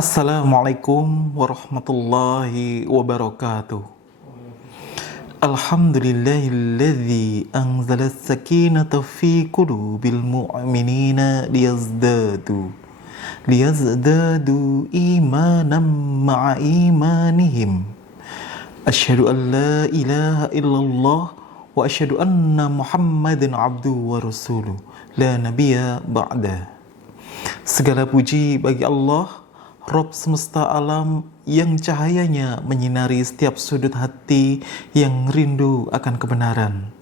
Assalamualaikum warahmatullahi wabarakatuh. Alhamdulillahilladzi anzala as-sakinata fi qulubil mu'minina liyazdadu imanan ma'a imanihim. Asyhadu an la ilaha illallah wa asyhadu anna Muhammadan abduhu wa rasuluh la nabiyya ba'da. Segala puji bagi Allah, Rabb semesta alam yang cahayanya menyinari setiap sudut hati yang rindu akan kebenaran.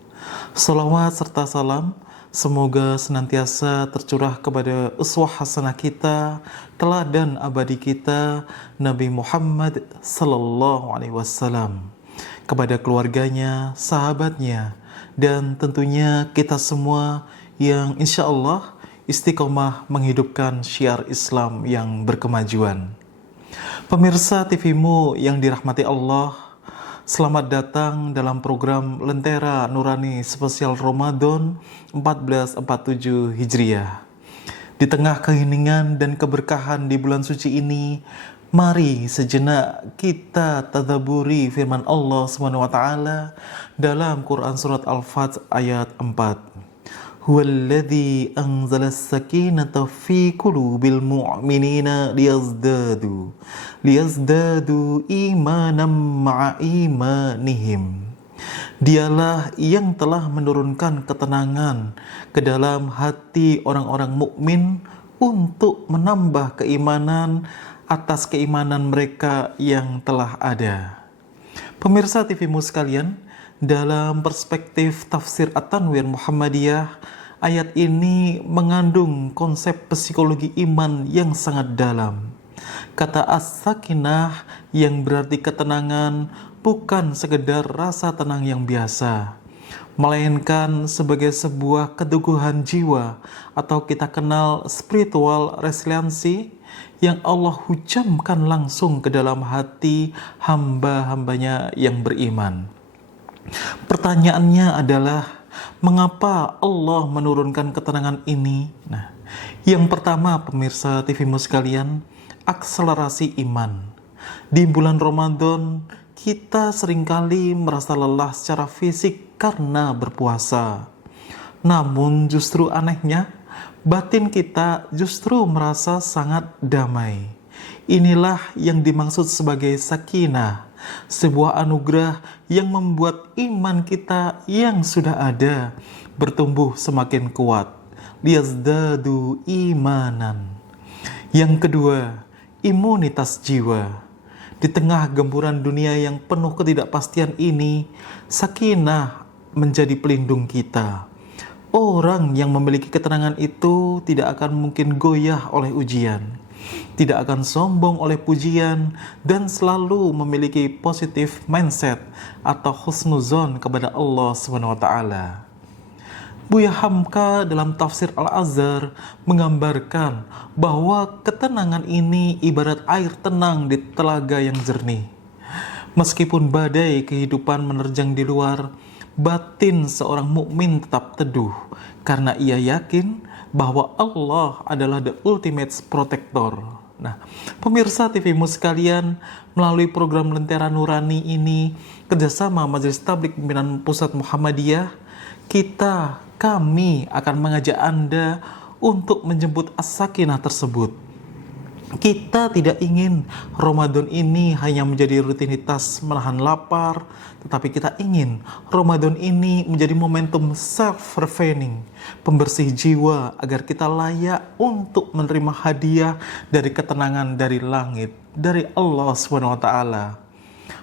Salawat serta salam semoga senantiasa tercurah kepada uswah hasanah kita, teladan abadi kita, Nabi Muhammad sallallahu alaihi wasallam, kepada keluarganya, sahabatnya, dan tentunya kita semua yang insya Allah istiqomah menghidupkan syiar Islam yang berkemajuan. Pemirsa TV-mu yang dirahmati Allah, selamat datang dalam program Lentera Nurani Spesial Ramadan 1447 Hijriah. Di tengah keheningan dan keberkahan di bulan suci ini, mari sejenak kita tadabburi firman Allah SWT dalam Quran Surat Al-Fath ayat 4. Huwallazi anzala as-sakinata fi qulubil mu'minina liyazdadu imanan ma'a imanihim. Dialah yang telah menurunkan ketenangan ke dalam hati orang-orang mukmin untuk menambah keimanan atas keimanan mereka yang telah ada. Pemirsa TV-mu sekalian, dalam perspektif tafsir At-Tanwir Muhammadiyah, ayat ini mengandung konsep psikologi iman yang sangat dalam. Kata as-sakinah yang berarti ketenangan bukan sekedar rasa tenang yang biasa, melainkan sebagai sebuah keteguhan jiwa atau kita kenal spiritual resiliensi yang Allah hujamkan langsung ke dalam hati hamba-hambanya yang beriman. Pertanyaannya adalah, mengapa Allah menurunkan ketenangan ini? Nah, yang pertama pemirsa TV-mu sekalian, akselerasi iman. Di bulan Ramadan, kita seringkali merasa lelah secara fisik karena berpuasa. Namun justru anehnya, batin kita justru merasa sangat damai. Inilah yang dimaksud sebagai sakinah, sebuah anugerah yang membuat iman kita yang sudah ada bertumbuh semakin kuat. Liyazdadu imanan. Yang kedua, imunitas jiwa. Di tengah gempuran dunia yang penuh ketidakpastian ini, sakinah menjadi pelindung kita. Orang yang memiliki ketenangan itu tidak akan mungkin goyah oleh ujian, tidak akan sombong oleh pujian, dan selalu memiliki positif mindset atau husnuzon kepada Allah SWT. Buya Hamka dalam tafsir Al-Azhar menggambarkan bahwa ketenangan ini ibarat air tenang di telaga yang jernih. Meskipun badai kehidupan menerjang di luar, batin seorang mukmin tetap teduh karena ia yakin bahwa Allah adalah the ultimate protector. Nah, pemirsa TV-mu sekalian, melalui program Lentera Nurani ini, kerjasama Majelis Tabligh Pimpinan Pusat Muhammadiyah, kami akan mengajak Anda untuk menjemput as-sakinah tersebut. Kita tidak ingin Ramadan ini hanya menjadi rutinitas menahan lapar, tetapi kita ingin Ramadan ini menjadi momentum self-refining, pembersih jiwa agar kita layak untuk menerima hadiah dari ketenangan dari langit, dari Allah SWT.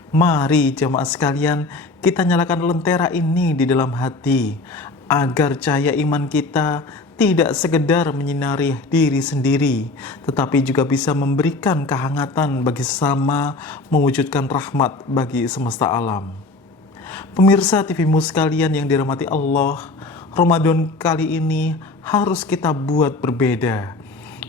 Mari jemaah sekalian, kita nyalakan lentera ini di dalam hati, agar cahaya iman kita tidak sekedar menyinari diri sendiri, tetapi juga bisa memberikan kehangatan bagi sesama, mewujudkan rahmat bagi semesta alam. Pemirsa TV-mu sekalian yang dirahmati Allah, Ramadan kali ini harus kita buat berbeda.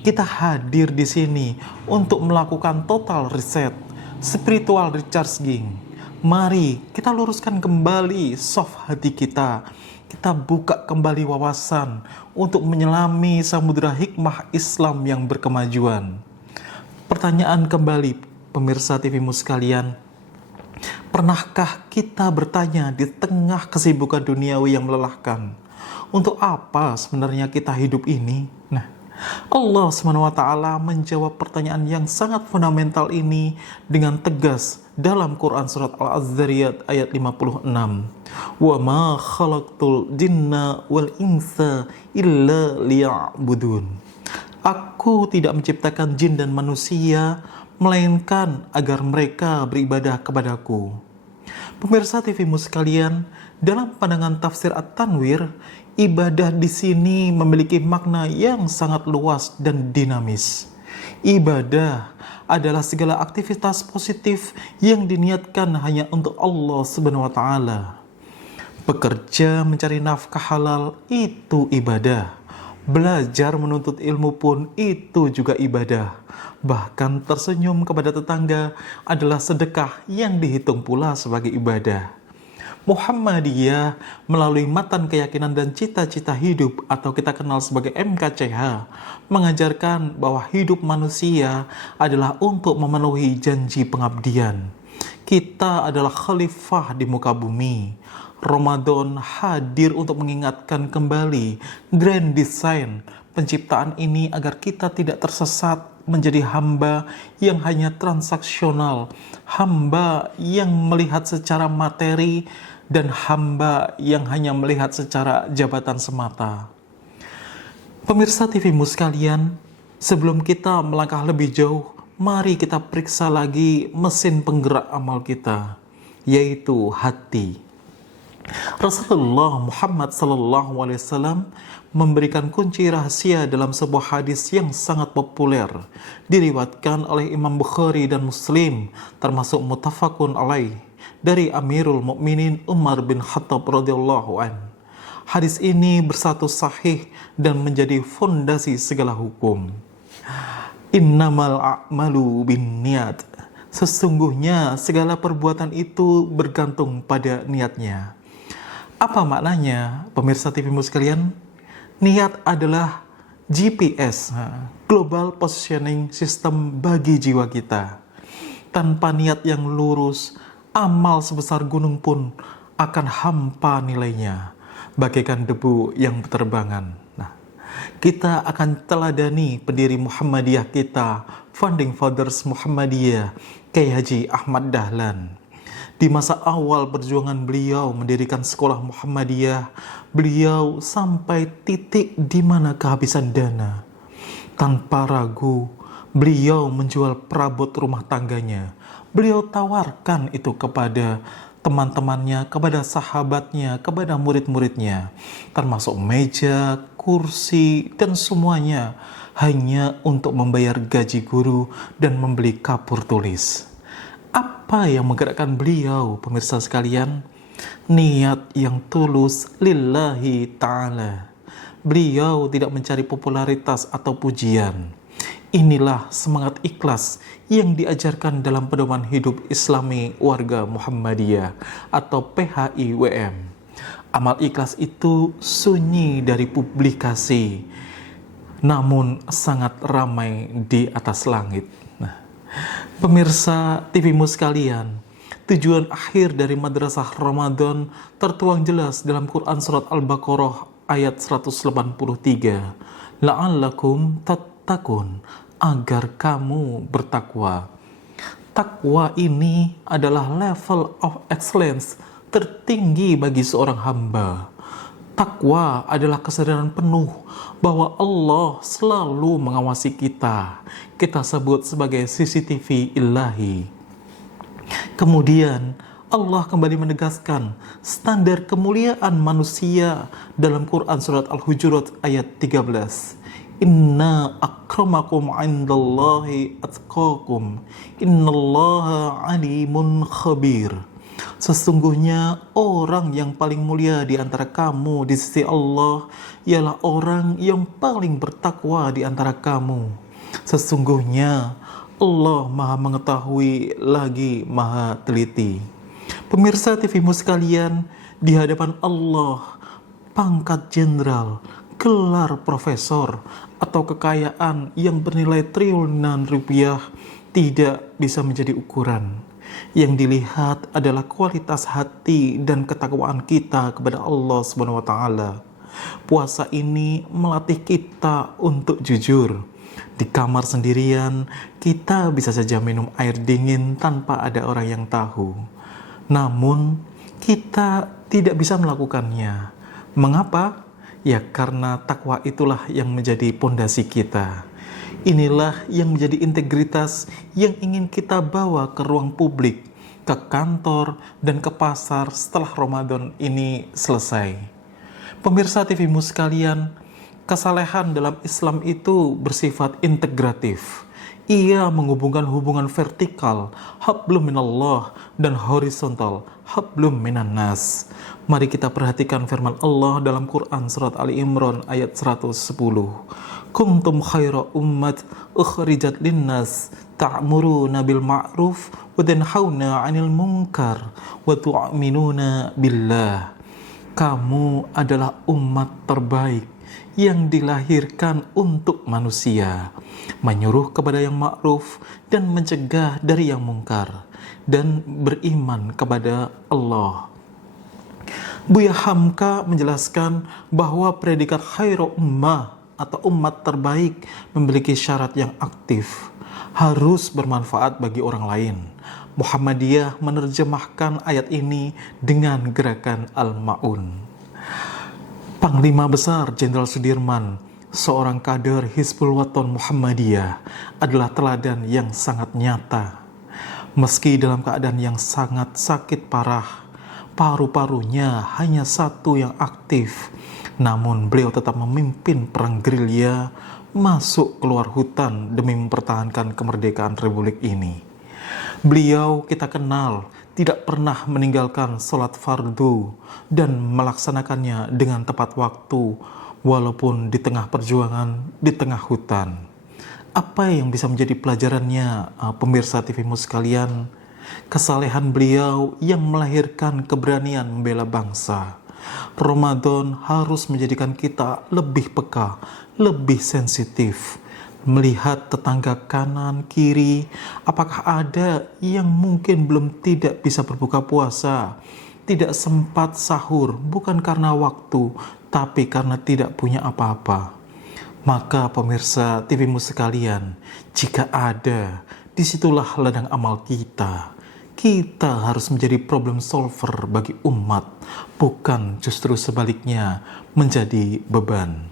Kita hadir di sini untuk melakukan total reset, spiritual recharging. Mari kita luruskan kembali soft hati kita. Kita buka kembali wawasan untuk menyelami samudera hikmah Islam yang berkemajuan. Pertanyaan kembali, pemirsa TVmu sekalian. Pernahkah kita bertanya di tengah kesibukan duniawi yang melelahkan, untuk apa sebenarnya kita hidup ini? Nah, Allah SWT menjawab pertanyaan yang sangat fundamental ini dengan tegas dalam Quran surat Al-Azzariyat ayat 56. Wa ma khalaqtul jinna wal insa illa liya'budun. Aku tidak menciptakan jin dan manusia melainkan agar mereka beribadah kepadaku. Pemirsa TVmu sekalian, dalam pandangan tafsir At-Tanwir, ibadah di sini memiliki makna yang sangat luas dan dinamis. Ibadah adalah segala aktivitas positif yang diniatkan hanya untuk Allah Subhanahu wa taala. Bekerja mencari nafkah halal itu ibadah. Belajar menuntut ilmu pun itu juga ibadah. Bahkan tersenyum kepada tetangga adalah sedekah yang dihitung pula sebagai ibadah. Muhammadiyah melalui matan keyakinan dan cita-cita hidup atau kita kenal sebagai MKCH mengajarkan bahwa hidup manusia adalah untuk memenuhi janji pengabdian. Kita adalah khalifah di muka bumi. Ramadan hadir untuk mengingatkan kembali grand design penciptaan ini agar kita tidak tersesat menjadi hamba yang hanya transaksional, hamba yang melihat secara materi, dan hamba yang hanya melihat secara jabatan semata. Pemirsa TVmu sekalian, sebelum kita melangkah lebih jauh, mari kita periksa lagi mesin penggerak amal kita, yaitu hati. Rasulullah Muhammad SAW memberikan kunci rahasia dalam sebuah hadis yang sangat populer, diriwayatkan oleh Imam Bukhari dan Muslim, termasuk muttafaqun alaih, dari Amirul Mukminin Umar bin Khattab radhiyallahu an. Hadis ini bersatu sahih dan menjadi fondasi segala hukum. Innamal a'malu binniyat. Sesungguhnya segala perbuatan itu bergantung pada niatnya. Apa maknanya, pemirsa TVmu sekalian? Niat adalah GPS, Global Positioning System bagi jiwa kita. Tanpa niat yang lurus, amal sebesar gunung pun akan hampa nilainya, bagaikan debu yang berterbangan. Nah, kita akan teladani pendiri Muhammadiyah kita, Founding Fathers Muhammadiyah, Kiai Haji Ahmad Dahlan. Di masa awal perjuangan beliau mendirikan sekolah Muhammadiyah, beliau sampai titik di mana kehabisan dana. Tanpa ragu, beliau menjual perabot rumah tangganya. Beliau tawarkan itu kepada teman-temannya, kepada sahabatnya, kepada murid-muridnya, termasuk meja, kursi, dan semuanya hanya untuk membayar gaji guru dan membeli kapur tulis. Apa yang menggerakkan beliau, pemirsa sekalian? Niat yang tulus lillahi ta'ala. Beliau tidak mencari popularitas atau pujian. Inilah semangat ikhlas yang diajarkan dalam pedoman hidup Islami warga Muhammadiyah atau PHIWM. Amal ikhlas itu sunyi dari publikasi, namun sangat ramai di atas langit. Pemirsa TVmu sekalian, tujuan akhir dari Madrasah Ramadan tertuang jelas dalam Quran Surat Al-Baqarah ayat 183. La'allakum tattaqun, agar kamu bertakwa. Takwa ini adalah level of excellence tertinggi bagi seorang hamba. Takwa adalah kesadaran penuh bahwa Allah selalu mengawasi kita. Kita sebut sebagai CCTV ilahi. Kemudian Allah kembali menegaskan standar kemuliaan manusia dalam Quran surat Al-Hujurat ayat 13. Inna akramakum indallahi atqakum. Innallaha alimun khabir. Sesungguhnya orang yang paling mulia di antara kamu di sisi Allah ialah orang yang paling bertakwa di antara kamu. Sesungguhnya Allah Maha mengetahui lagi Maha teliti. Pemirsa TVmu sekalian, di hadapan Allah, pangkat jenderal, gelar profesor, atau kekayaan yang bernilai triliunan rupiah tidak bisa menjadi ukuran. Yang dilihat adalah kualitas hati dan ketakwaan kita kepada Allah Subhanahu wa taala. Puasa ini melatih kita untuk jujur. Di kamar sendirian, kita bisa saja minum air dingin tanpa ada orang yang tahu. Namun, kita tidak bisa melakukannya. Mengapa? Ya karena takwa itulah yang menjadi pondasi kita. Inilah yang menjadi integritas yang ingin kita bawa ke ruang publik, ke kantor, dan ke pasar setelah Ramadan ini selesai. Pemirsa TVmu sekalian, kesalehan dalam Islam itu bersifat integratif. Ia menghubungkan hubungan vertikal, hablum minallah, dan horizontal, hablum minan nas. Mari kita perhatikan firman Allah dalam Quran Surat Ali Imran ayat 110. Kuntum khaira ummat ukhrijat linnas ta'muruna bil ma'ruf wa tanhauna 'anil munkar wa tu'minuna billah. Kamu adalah umat terbaik yang dilahirkan untuk manusia, menyuruh kepada yang ma'ruf dan mencegah dari yang mungkar, dan beriman kepada Allah. Buya Hamka menjelaskan bahwa predikat khairu ummah atau umat terbaik memiliki syarat yang aktif, harus bermanfaat bagi orang lain. Muhammadiyah menerjemahkan ayat ini dengan gerakan Al-Ma'un. Panglima Besar Jenderal Sudirman, seorang kader Hizbul Wathan Muhammadiyah, adalah teladan yang sangat nyata. Meski dalam keadaan yang sangat sakit parah, paru-parunya hanya satu yang aktif, namun beliau tetap memimpin perang gerilya masuk keluar hutan demi mempertahankan kemerdekaan Republik ini. Beliau kita kenal tidak pernah meninggalkan sholat fardu dan melaksanakannya dengan tepat waktu walaupun di tengah perjuangan di tengah hutan. Apa yang bisa menjadi pelajarannya, pemirsa TVmu sekalian? Kesalehan beliau yang melahirkan keberanian membela bangsa. Ramadan harus menjadikan kita lebih peka, lebih sensitif, melihat tetangga kanan, kiri, apakah ada yang mungkin belum tidak bisa berbuka puasa, tidak sempat sahur, bukan karena waktu, tapi karena tidak punya apa-apa. Maka pemirsa TVmu sekalian, jika ada, disitulah ladang amal kita. Kita harus menjadi problem solver bagi umat, bukan justru sebaliknya menjadi beban.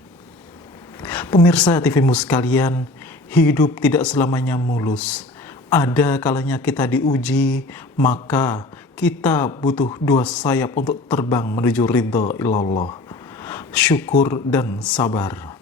Pemirsa TVmu sekalian, hidup tidak selamanya mulus. Ada kalanya kita diuji, maka kita butuh dua sayap untuk terbang menuju ridha ilallah. Syukur dan sabar.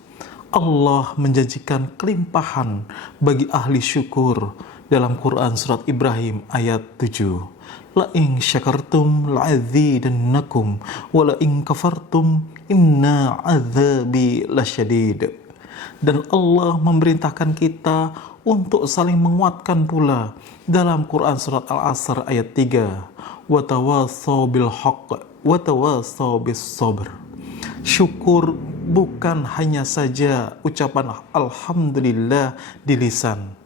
Allah menjanjikan kelimpahan bagi ahli syukur dalam Quran Surat Ibrahim ayat 7. La in syakartum la'adzidannakum wa la in kafartum inna adzabi lasyadid. Dan Allah memerintahkan kita untuk saling menguatkan pula dalam Quran Surat Al-Asr ayat 3. Wa tawassaw bil haqq wa tawassaw bis sabr. Syukur bukan hanya saja ucapan alhamdulillah di lisan.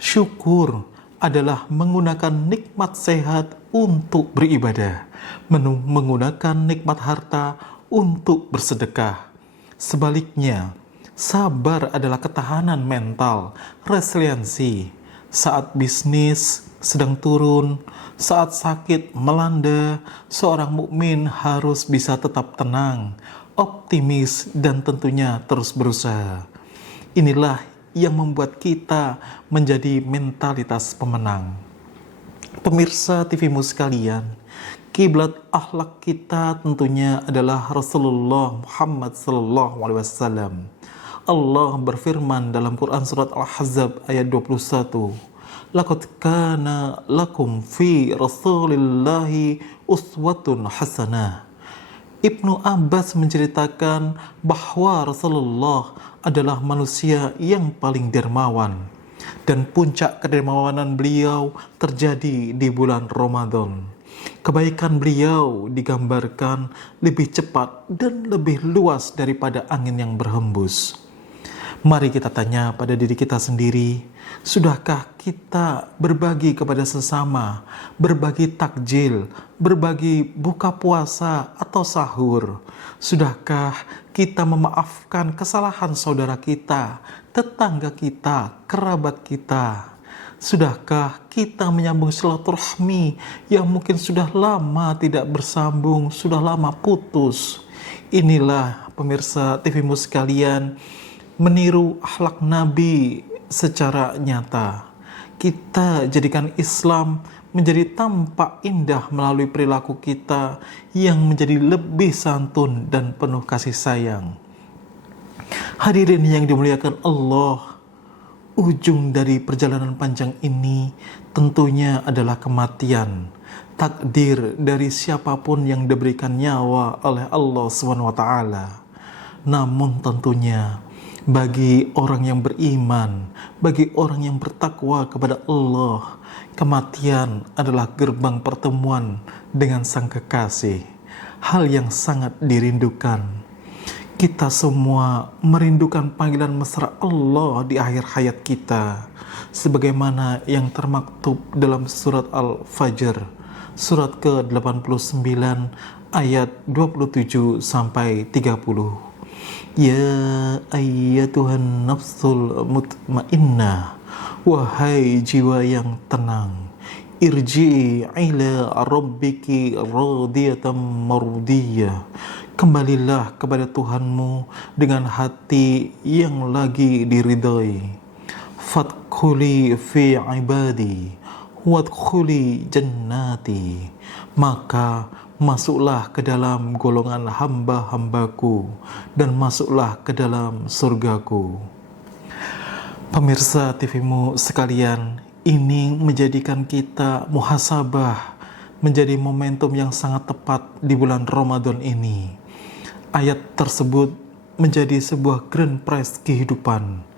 Syukur adalah menggunakan nikmat sehat untuk beribadah, menggunakan nikmat harta untuk bersedekah. Sebaliknya, sabar adalah ketahanan mental, resiliensi. Saat bisnis sedang turun, saat sakit melanda, seorang mukmin harus bisa tetap tenang, optimis, dan tentunya terus berusaha. Inilah yang membuat kita menjadi mentalitas pemenang. Pemirsa TVmu sekalian, kiblat akhlak kita tentunya adalah Rasulullah Muhammad SAW. Allah berfirman dalam Quran Surat Al-Ahzab ayat 21. Laqad kana lakum fi Rasulillahi uswatun hasanah. Ibnu Abbas menceritakan bahwa Rasulullah adalah manusia yang paling dermawan, dan puncak kedermawanan beliau terjadi di bulan Ramadan. Kebaikan beliau digambarkan lebih cepat dan lebih luas daripada angin yang berhembus. Mari kita tanya pada diri kita sendiri, sudahkah kita berbagi kepada sesama, berbagi takjil, berbagi buka puasa atau sahur? Sudahkah kita memaafkan kesalahan saudara kita, tetangga kita, kerabat kita? Sudahkah kita menyambung silaturahmi yang mungkin sudah lama tidak bersambung, sudah lama putus? Inilah pemirsa TV-mu sekalian, meniru akhlak Nabi secara nyata. Kita jadikan Islam menjadi tampak indah melalui perilaku kita yang menjadi lebih santun dan penuh kasih sayang. Hadirin yang dimuliakan Allah, ujung dari perjalanan panjang ini tentunya adalah kematian. Takdir dari siapapun yang diberikan nyawa oleh Allah SWT. Namun tentunya bagi orang yang beriman, bagi orang yang bertakwa kepada Allah, kematian adalah gerbang pertemuan dengan Sang Kekasih. Hal yang sangat dirindukan. Kita semua merindukan panggilan mesra Allah di akhir hayat kita, sebagaimana yang termaktub dalam surat Al-Fajr, surat ke-89 ayat 27 sampai 30. Ya ayyatuhan nafsul mutmainnah, wahai jiwa yang tenang, irji'i ila rabbiki radiyatan mardiyah, kembalilah kepada Tuhanmu dengan hati yang lagi diridhai. Fadkhuli fi ibadi wadkhuli jannati, maka masuklah ke dalam golongan hamba-hambaku dan masuklah ke dalam surgaku. Pemirsa TV-mu sekalian, ini menjadikan kita muhasabah, menjadi momentum yang sangat tepat di bulan Ramadan ini. Ayat tersebut menjadi sebuah grand prize kehidupan.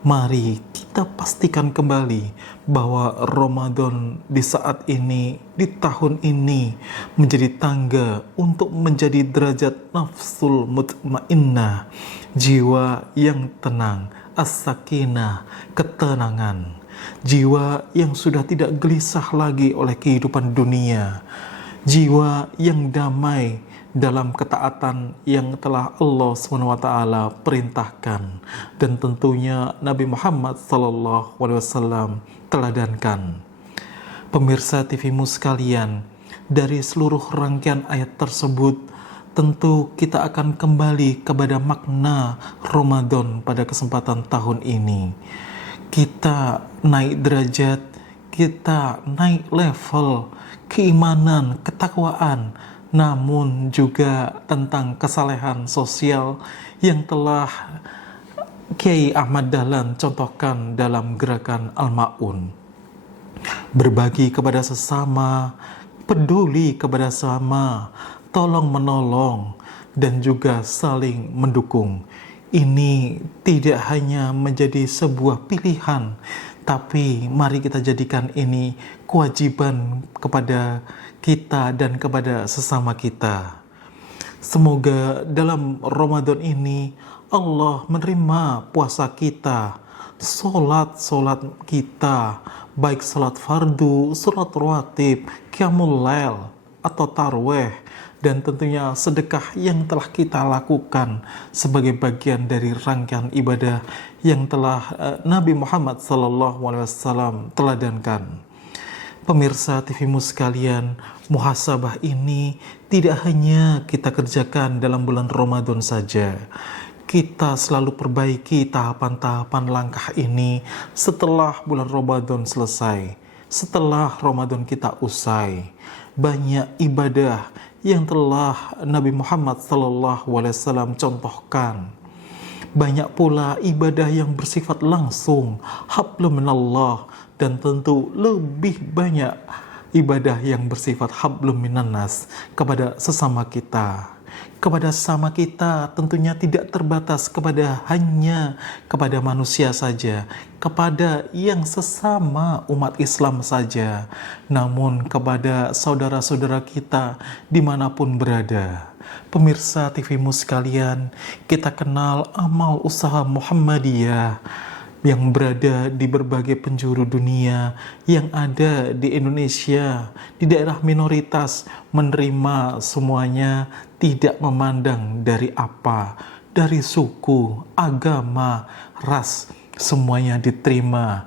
Mari kita pastikan kembali bahwa Ramadan di saat ini, di tahun ini, menjadi tangga untuk menjadi derajat nafsul mutmainnah, jiwa yang tenang, as-sakinah, ketenangan, jiwa yang sudah tidak gelisah lagi oleh kehidupan dunia, jiwa yang damai dalam ketaatan yang telah Allah SWT perintahkan dan tentunya Nabi Muhammad SAW teladankan. Pemirsa TV-mu sekalian, dari seluruh rangkaian ayat tersebut tentu kita akan kembali kepada makna Ramadan pada kesempatan tahun ini. Kita naik derajat, kita naik level keimanan, ketakwaan, namun juga tentang kesalehan sosial yang telah Kiai Ahmad Dahlan contohkan dalam gerakan Al-Ma'un. Berbagi kepada sesama, peduli kepada sesama, tolong menolong, dan juga saling mendukung. Ini tidak hanya menjadi sebuah pilihan, tapi mari kita jadikan ini kewajiban kepada kita dan kepada sesama kita. Semoga dalam Ramadan ini Allah menerima puasa kita, solat kita, baik salat fardu, salat rawatib, qiyamul lail atau tarwih, dan tentunya sedekah yang telah kita lakukan sebagai bagian dari rangkaian ibadah yang telah Nabi Muhammad SAW teladankan. Pemirsa TV-mu sekalian, muhasabah ini tidak hanya kita kerjakan dalam bulan Ramadan saja. Kita selalu perbaiki tahapan-tahapan langkah ini setelah bulan Ramadan selesai. Setelah Ramadan kita usai, banyak ibadah yang telah Nabi Muhammad SAW contohkan. Banyak pula ibadah yang bersifat langsung, hablum minallah, dan tentu lebih banyak ibadah yang bersifat hablum minannas kepada sesama kita. Kepada sesama kita tentunya tidak terbatas hanya kepada manusia saja, kepada yang sesama umat Islam saja, namun kepada saudara-saudara kita dimanapun berada. Pemirsa TVmu sekalian, kita kenal amal usaha Muhammadiyah yang berada di berbagai penjuru dunia, yang ada di Indonesia, di daerah minoritas, menerima semuanya, tidak memandang dari apa, dari suku, agama, ras, semuanya diterima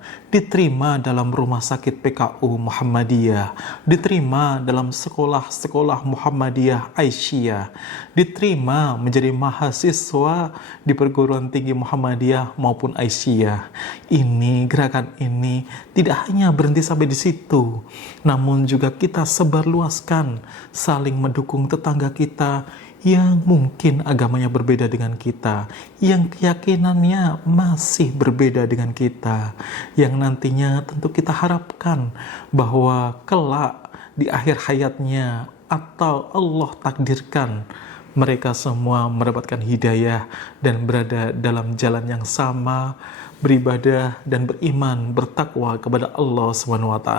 dalam rumah sakit PKU Muhammadiyah, diterima dalam sekolah-sekolah Muhammadiyah Aisyah, diterima menjadi mahasiswa di perguruan tinggi Muhammadiyah maupun Aisyah. Ini, gerakan ini tidak hanya berhenti sampai di situ, namun juga kita sebarluaskan, saling mendukung tetangga kita yang mungkin agamanya berbeda dengan kita, yang keyakinannya masih berbeda dengan kita, yang nantinya tentu kita harapkan bahwa kelak di akhir hayatnya atau Allah takdirkan mereka semua mendapatkan hidayah dan berada dalam jalan yang sama, beribadah dan beriman, bertakwa kepada Allah SWT.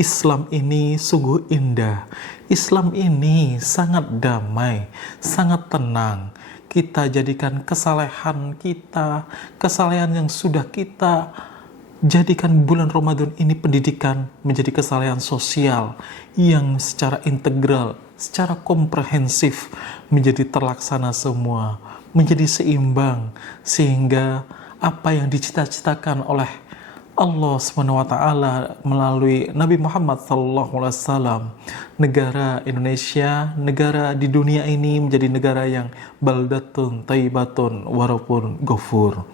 Islam ini sungguh indah. Islam ini sangat damai, sangat tenang. Kita jadikan kesalehan kita, kesalehan yang sudah kita jadikan bulan Ramadan ini pendidikan menjadi kesalehan sosial yang secara integral, secara komprehensif menjadi terlaksana semua, menjadi seimbang, sehingga apa yang dicita-citakan oleh Allah SWT melalui Nabi Muhammad SAW, negara Indonesia, negara di dunia ini menjadi negara yang baldatun, taibatun, warapun, gofur.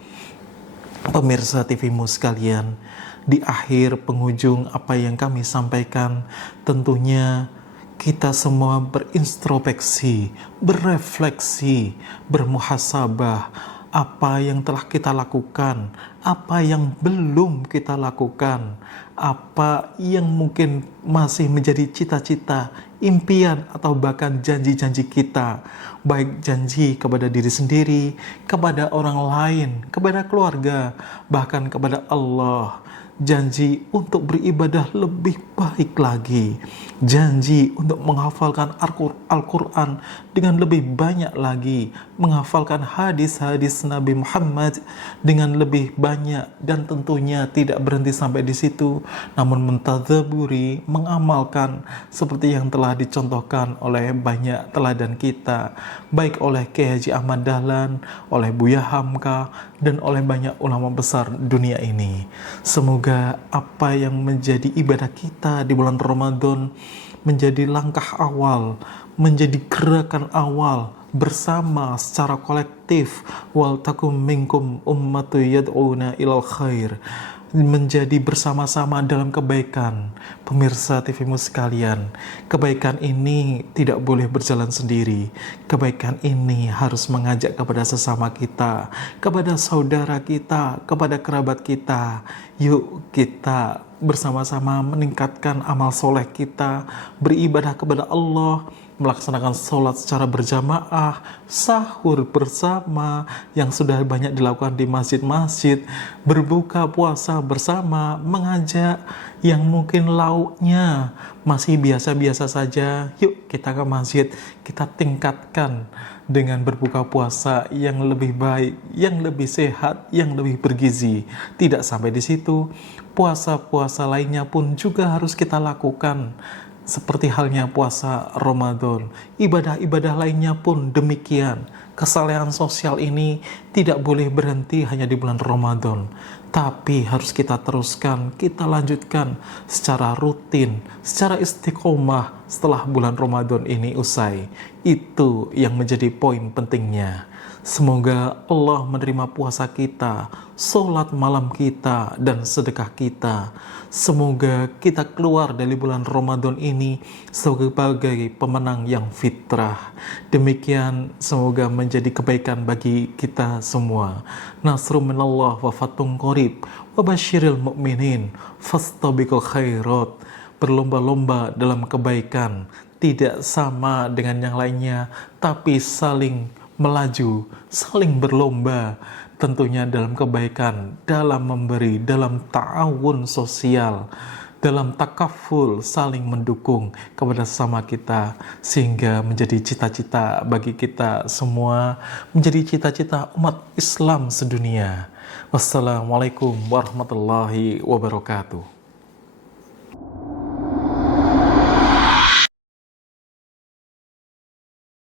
Pemirsa TVmu sekalian, di akhir penghujung apa yang kami sampaikan, tentunya kita semua berintrospeksi, berefleksi, bermuhasabah, apa yang telah kita lakukan, apa yang belum kita lakukan, apa yang mungkin masih menjadi cita-cita, impian, atau bahkan janji-janji kita, baik janji kepada diri sendiri, kepada orang lain, kepada keluarga, bahkan kepada Allah. Janji untuk beribadah lebih baik lagi, janji untuk menghafalkan Al-Quran dengan lebih banyak lagi, menghafalkan hadis-hadis Nabi Muhammad dengan lebih banyak, dan tentunya tidak berhenti sampai di situ, namun mentadzaburi, mengamalkan seperti yang telah dicontohkan oleh banyak teladan kita, baik oleh Kiai Haji Ahmad Dahlan, oleh Buya Hamka, dan oleh banyak ulama besar dunia ini. Semoga apa yang menjadi ibadah kita di bulan Ramadan menjadi langkah awal, menjadi gerakan awal bersama secara kolektif, wal takum minkum ummatu yad'una ilal khair, menjadi bersama-sama dalam kebaikan. Pemirsa TVmu sekalian, kebaikan ini tidak boleh berjalan sendiri. Kebaikan ini harus mengajak kepada sesama kita, kepada saudara kita, kepada kerabat kita. Yuk kita bersama-sama meningkatkan amal soleh kita, beribadah kepada Allah, melaksanakan sholat secara berjamaah, sahur bersama yang sudah banyak dilakukan di masjid-masjid, berbuka puasa bersama, mengajak yang mungkin lauknya masih biasa-biasa saja, yuk kita ke masjid, kita tingkatkan dengan berbuka puasa yang lebih baik, yang lebih sehat, yang lebih bergizi. Tidak sampai di situ, puasa-puasa lainnya pun juga harus kita lakukan. Seperti halnya puasa Ramadan, ibadah-ibadah lainnya pun demikian. Kesalehan sosial ini tidak boleh berhenti hanya di bulan Ramadan, tapi harus kita teruskan, kita lanjutkan secara rutin, secara istiqomah setelah bulan Ramadan ini usai. Itu yang menjadi poin pentingnya. Semoga Allah menerima puasa kita, sholat malam kita, dan sedekah kita. Semoga kita keluar dari bulan Ramadan ini sebagai pemenang yang fitrah. Demikian semoga menjadi kebaikan bagi kita semua. Nasrun minallah wa fathun qarib wa basyiril mu'minin fastabiqul khairat. Berlomba-lomba dalam kebaikan, tidak sama dengan yang lainnya, tapi saling melaju, saling berlomba, tentunya dalam kebaikan, dalam memberi, dalam ta'awun sosial, dalam takaful saling mendukung kepada sesama kita, sehingga menjadi cita-cita bagi kita semua, menjadi cita-cita umat Islam sedunia. Wassalamualaikum warahmatullahi wabarakatuh.